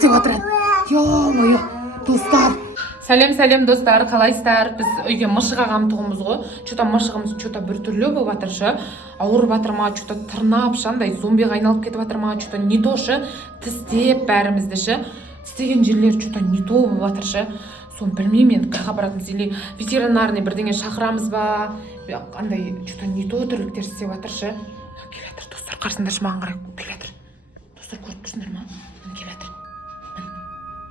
деп жатыр. Ё-моё, достар. Сәлем достар, қалайсыздар? Біз үйге мышық ағам тұғымыз ғой. Что-то мышығымыз бір түрлі болып жатыр шы. Ауырып жатыр ма, что-то тырнап шандай зомбиға айналып кетіп жатыр ма, что-то не то шы. Тістеп бәрімізді шы. Тістеген жерлер что-то не то болып жатыр шы. Соны білмеймін енді қайға баратынымыз или ветеринарный бірдеңе шақырамыз ба, андай что-то не то тірліктер істеп жатыр шы. Келе жатыр достар, қарсыңдаршы маған қарай келе жатыр. Достар көріп тұрсыңдар ма? Келе жатыр.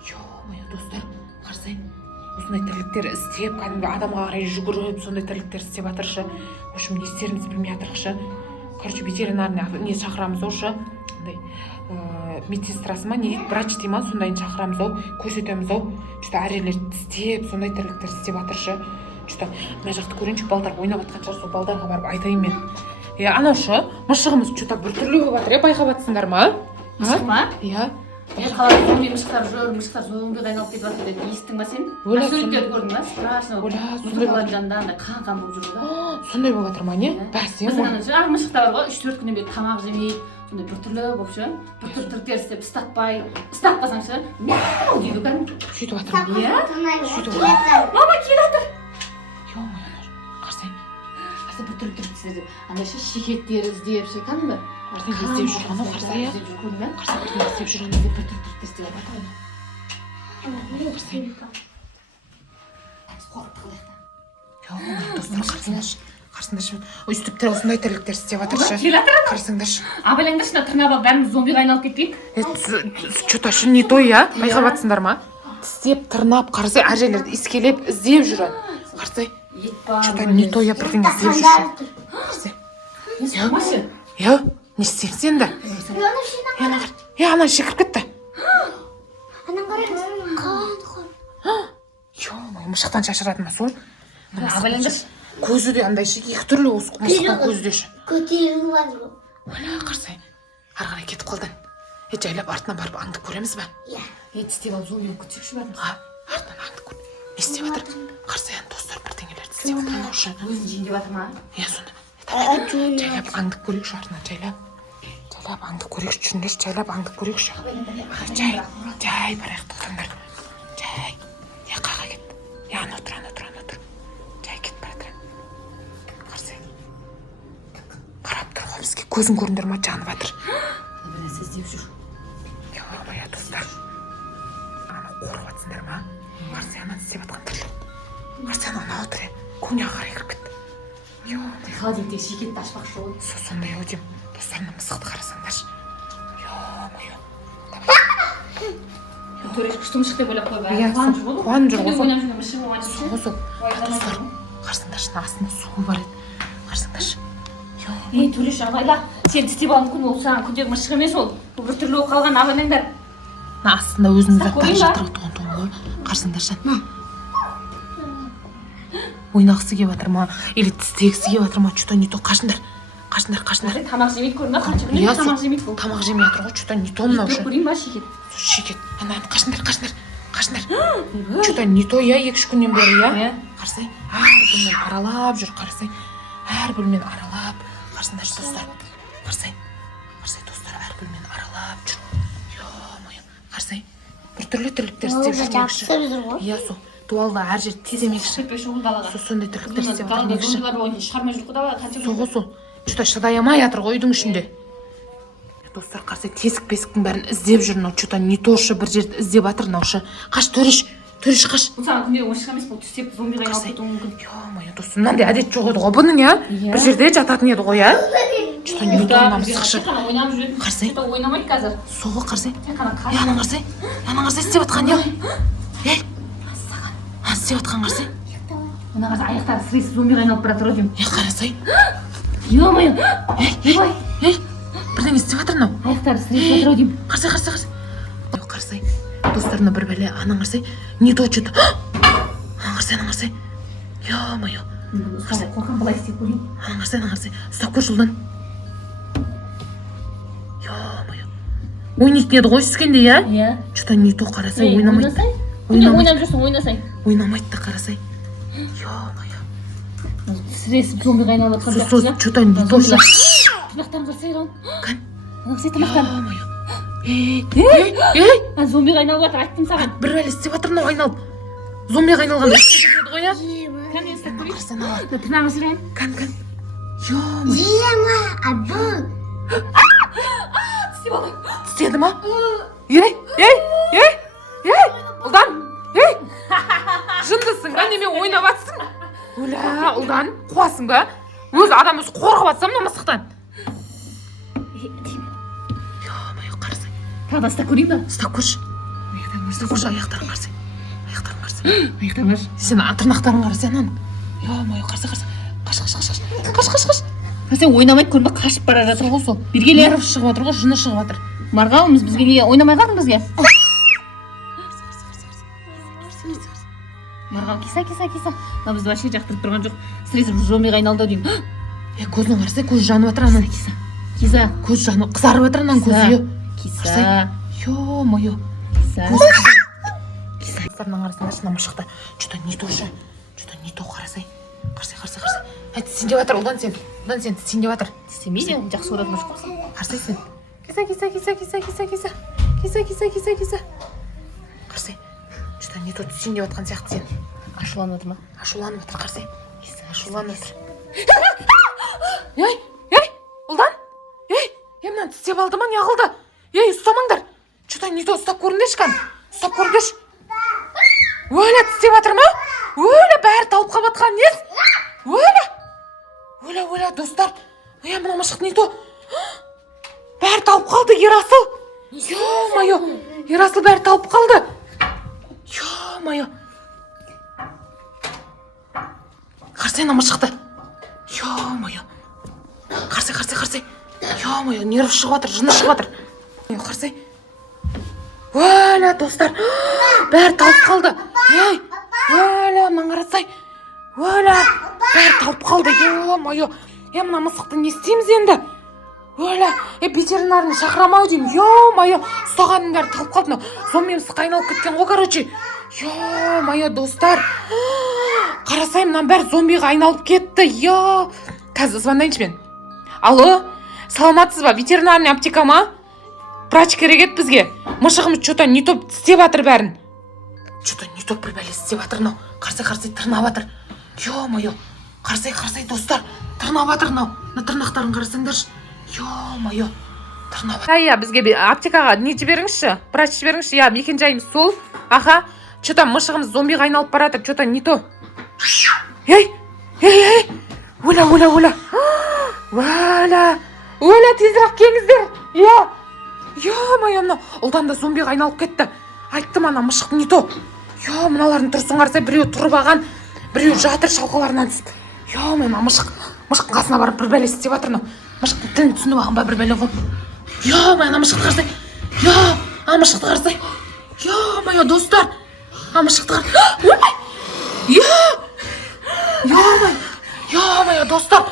Ё-моё, достар, қарсайын. Осындай тірліктер істеп, кәдімгі адамға қарай жүгіріп, сондай тірліктер істеп жатыр шы. В общем, не істерімізді білмей жатырық шы. Короче, ветеринарный не шақырамыз ау шы. Медсестрасы ма, не врач дей ма, сондайын шақырамыз ау, көрсетеміз ау. Что-то әр жерлер істеп, сондай тірліктер істеп жатыр шы. Что-то мына жақты көрейінші, балдар ойнап жатқан шығар, сол балдарға барып айтайын мен. Анау шы, мышығымыз что-то біртүрлі болып жатыр, байқап жатсыңдар ма? Мышық ма? Иә. Қалай зомби мышықтар жүр, мышықтар зомбиға айналып кетіп жатыр деп естің ба сен? Суреттерді көрдің ба? Страшно. Мышықтар жанында қан болып жүр да. Сондай болып жатыр ма не? Бәсең ғой. Біздің мышықтар бар ғой, 3-4 күннен бері тамақ жемейді. Сондай біртүрлі болып шы. Біртүрлі тірліктер істеп ұстатпасаң шы. Мяу дейді кәдімгі. Сөйтіп жатыр ма? Иә? Сөйтіп жатыр. Мама келе жатыр. Ё-моё, қарсайын. Біртүрлі тірліктер іздеп, андай шы шекеттер іздеп шы, кәдімгі. Бірдеңе іздеп жүрген ғой, қарсай иә? Қарсай бірдеңе іздеп жүрген ғой. Біртүрлі істеп жатыр. Ё-моё, достар, қарсыңдаршы. Қарсыңдаршы. Өстіптер осындай тірліктер істеп жатыр шы. Келе жатыр. Қарсыңдаршы. Абайлаңдаршы, тырнап алып бәріміз зомбиға айналып кетпейік. Что-то шы не то иә? Байқап жатсыңдар ма? Тістеп, тырнап, қарсай әр жерлерді искелеп, іздеп жүрген. Қарсай. Что-то не то я бірдеңе іздеп жүрші. Қарсай. Иә, не істейміз енді? Ана шекіріп кетті. Ё-моё, мышықтан шашырады ма сол? Абайлаңдаршы. Көзі де андай шы, екі түрлі осы мышықтың көзі де шы. Көтеріліп жатыр. Өлі, қарсай. Ары қарай кетіп қалдан. Жайлап артынан барып аңдып көреміз ба? Иә. Тістеп алып зомби болып кетсекші бәріміз. Артынан аңдып көр. Не істеп жатыр? Қарсай, достар бірдеңелерді істеп жатыр ма осы? Өзін жеңдеп жатыр ма? Иә, сонда. Жайлап аңдып көрейікші артынан, жайлап. Жайлап аңдып көрейікші, түсіндерші, жайлап аңдып көрейікші. Жай барайық, тоқтаңдар. Жай. Қаға кет. Ана отыр. Жай кет баратыр. Қарсай. Қарап тұр ғой бізге, көзін көріңдер ма, жанып жатыр. Бір нәрсе іздеп жүр. Ё-моё, достар. Ана қорып жатсыңдар ма? Қарсай, ана істеп жатқан тірлік. Қарсай, ана отыр. Көңе қарай кіріп кетті. Холодильниктегі шекетті ашпақшы ғой. Сондай ау деймін. Достарына мысықты қарасаңдаршы. Ё-моё. Төреш күшті мышық деп ойлап қойып Иә, қуанып жүр ғой. Ойнап жүрген мышық болған үшін. Сол. Достар, қарсаңдаршы, астында су бар еді. Қарсаңдаршы. Төреш, абайла. Сен тістеп алған күн ол саған күндегі мышық емес ол. Бұл біртүрлі болып қалған, абайлаңдар. Астында өзіміз заттар жатыр ғой. Қарсаңдаршы. Ойнағысы келіп жатыр ма? Или тістегісі келіп жатыр ма? Что-то не то. Қашындар. Тамақ жемейді көрдің ба? Қанша күннен тамақ жемейді бұл. Тамақ жемей жатыр ғой. Что-то не то мынау шы. Көрейін ба шекет? Шекет. Ана қашындар. Что-то не то я 2-3 күннен бері я. Қарсай. Әр бөлмен аралап жүр, қарсай. Әр бөлмен аралап. Қарсыңдаршы достар. Қарсай достар, әр бөлмен аралап жүр. Ё-моё. Қарсай. Біртүрлі тірліктер істеп жүрмекші. Иә, сол. Дуалда әр жер теземекші. Сондай тірліктер істеп жүрмекші. Шығармай жүр құда. Сол. Что-то шыдай алмай жатыр ғой үйдің ішінде. Достар, қарсай, тесік-песіктің бәрін іздеп жүр. Что-то не то шы, бір жерді іздеп жатыр мынаушы. Қаш, төреш қаш. Бұл саған күндегі мышық емес, бұл тістеп зомбиға айналып кетуі мүмкін. Ё-моё, достым, мынандай әдет жоқ еді ғой бұның, иә? Бір жерде жататын еді ғой, иә? Что-то не то мысықшы. Ойнап жүреді. Қарсай. Ойнамайды қазір. Соғы, қарсай. Ана қарсай істеп жатқан, иә? Істеп жатқан қарсай. Мына қазір аяқтары сіресіп зомбиға айналып бара тұр деймін. Қарасай. Ё-моё. Бірдеңе істеп жатыр мынау. Аяқтары сіресіп жатыр деймін. Қарсай. Достарына бір бәле, анаң қарсай. Не то что-то. Анаң қарсай. Ё-моё. Қорқан былай істеп көрейін. Анаң қарсай. Ұстап көр жылдан. Ё-моё. Ойнайтын еді ғой сүскенде, иә? Иә. Что-то не то қарасай, ойнамайды. Ойнап жүрсің, ойнасай. Ойнамайды да қарасай. Ё-моё. Сіресіп зомбиға айналып жатқан Что-то не то шы. Тырнақтарын қарсай, Рон. Кән? Анақсай тырнақтарын. Ё-моё. А зомбиға айналып жатыр, айттым саған. бір бәле істеп жатыр мынау айналып. Зомбиға айналған ғой иә. Кәне істеп көрейін. Қарасай мынау. Тырнағын сүрейін. Кән. Ё-мо. Тістеп алды. Тістеді ма? Ей! Ұлдан! Жындысың ба? Неме ойнап атсың? Оля, ұлдан, қуасың ба? Өзі адам өзі қорғап атса мына мысықтан. Ё-мо, қарасай. Тағы да ұстап көрейін ба? Ұстап көрші. Аяқтарын қарасай. Аяқтан қаш. Сен тырнақтарын қарасай анан. Ё-мо, қарасай. Қаш. Сен ойнамайды көрінбе, қашып бара жатыр ғой сол. Бергеле. Нерв шығып жатыр ғой, жыны шығып жатыр. Марғауымыз бізге неге ойнамай қалдың бізге? Марғау, киса. Мына бізді вообще жақтырып тұрған жоқ. Сіресіп зомбиға айналды деймін. Көзін қарасай, көз жанып жатыр анан. Киса. Көз жанып, қызарып жатыр анан көзі. Киса. Ё-мо. Киса. Қыздарынан қарасаңдаршы, мына мышықта. Что-то не то ше. Қарасай. Айт, сен деп жатыр, ұлдан сен тісен деп жатыр. Тістемейді, жақсы көретін ұшық қорсын. Қарасай сен. Киса. Қарасай. Что-то не то тісен деп жатқан сияқты сен. Ашуланып отыр ма? Ашуланып жатыр, қарасай. Ашуланып жатыр. Ұлдан. Мынаны тістеп алды ма, не қылды? Ұстамаңдар. Что-то не то ұстап көріңдерші кән. Оля, тістеп жатыр ма? Оля, бәрі тауып қабатқан нес? Оля, достар. Мына мышық не то? Бәрі тауып қалды, Ерасыл. Ё-моё, Ерасыл бәрі тауып қалды. Ё-моё. Қарсай мына мышықты. Ё-моё. Қарсай. Ё-моё, нерв шығып жатыр, жыны шығып жатыр. Қарсай. Оля, достар. Бәрі тауып қалды. Оля, мына қарасай. Оля, бәрі тауып қалды. Ё-моё. Мына мысықты не істейміз енді? Оля, ветеринарный шақырамау деймін. Ё-моё, ұстағанның бәрі тауып қалды. Зомби мысық айналып кеткен ғой, короче. Ё-моё, достар. Қарасай, мына бәрі зомбиға айналып кетті. Қазір звондайыншы мен. Алло, саламатсыз ба? Ветеринарный аптека ма? Врач керек еді бізге. Мышығымыз что-то не топ істеп жатыр бәрін. Что-то не топ бір бәле істеп жатыр мынау. Қарсай тырнап жатыр. Ё-моё. Қарсай, достар. Тырнап жатыр мынау. Мына тырнақтарын қарасаңдаршы. Ё-моё. Тырнап жатыр. Бізге аптекаға не жіберіңізші? Врач жіберіңізші. Мекен-жайымыз сол. Аха. Что-то мышығымыз зомбиға айналып бара жатыр. Что-то не то. Оля. Оля, тезірек келіңіздер. Ё-моё, мынау ұлдан да зомбиға айналып кетті. Айттым ана мышық не то. Мыналардың тұрсын қарасай, біреу тұрып алған, біреу жатыр шалқаларынан түсіп. Мына мышықтың қасына барып бір бәле істеп жатыр мынау. Мышықтың тілін түсініп алған ба бір бәле ғой. Ана мышықты қарасай. Ё-моё, достар. Ана мышықты қарасай. Ё-моё, достар.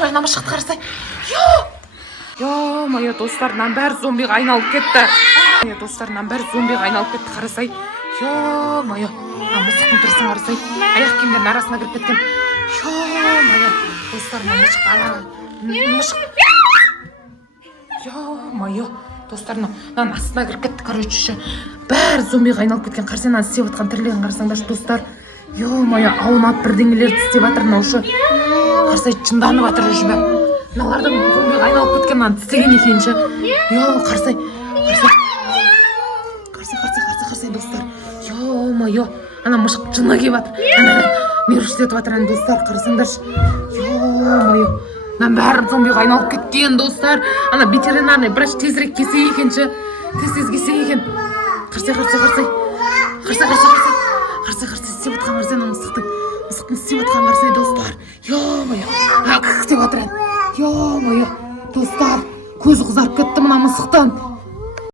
Ана мышықты қарасай. Ё-моё, достарынан бәрі зомбиға айналып кетті. Қарасай. Ё-моё. Мысықтың тұрсын қарасай. Аяқ киімдердің арасына кіріп кеткен. Ё-моё. Достарынан мышық. Ё-моё. Достарынан астына кіріп кетті, короче. Бәрі зомбиға айналып кеткен. Қарасай, мынаны істеп жатқан тірлігін қарасаңдаршы, достар. Ё-моё, аунап бірдеңелерді істеп жатыр мынаушы. Қарасай, жынданып жатыр уже бәрі. Мыналардың зомбиға айналып кеткен мынаны тістеген екенші. Қарасай, достар. Ё-моё, ана мышық жыны келіп жатыр. Нерв істетіп жатыр достар, қарасаңдаршы. Ё-моё, мына бәрі зомбиға айналып кеткен, достар. Ана ветеринарный врач тезірек келсе екенші. Тез келсе екен. Қарасай. Істеп жатқан қарасай, ана мысықтың істеп жатқан қарасай, достар. Ё-моё, деп жатыр. Ё-моё, достар, көзі қызарып кетті мына мысықтан.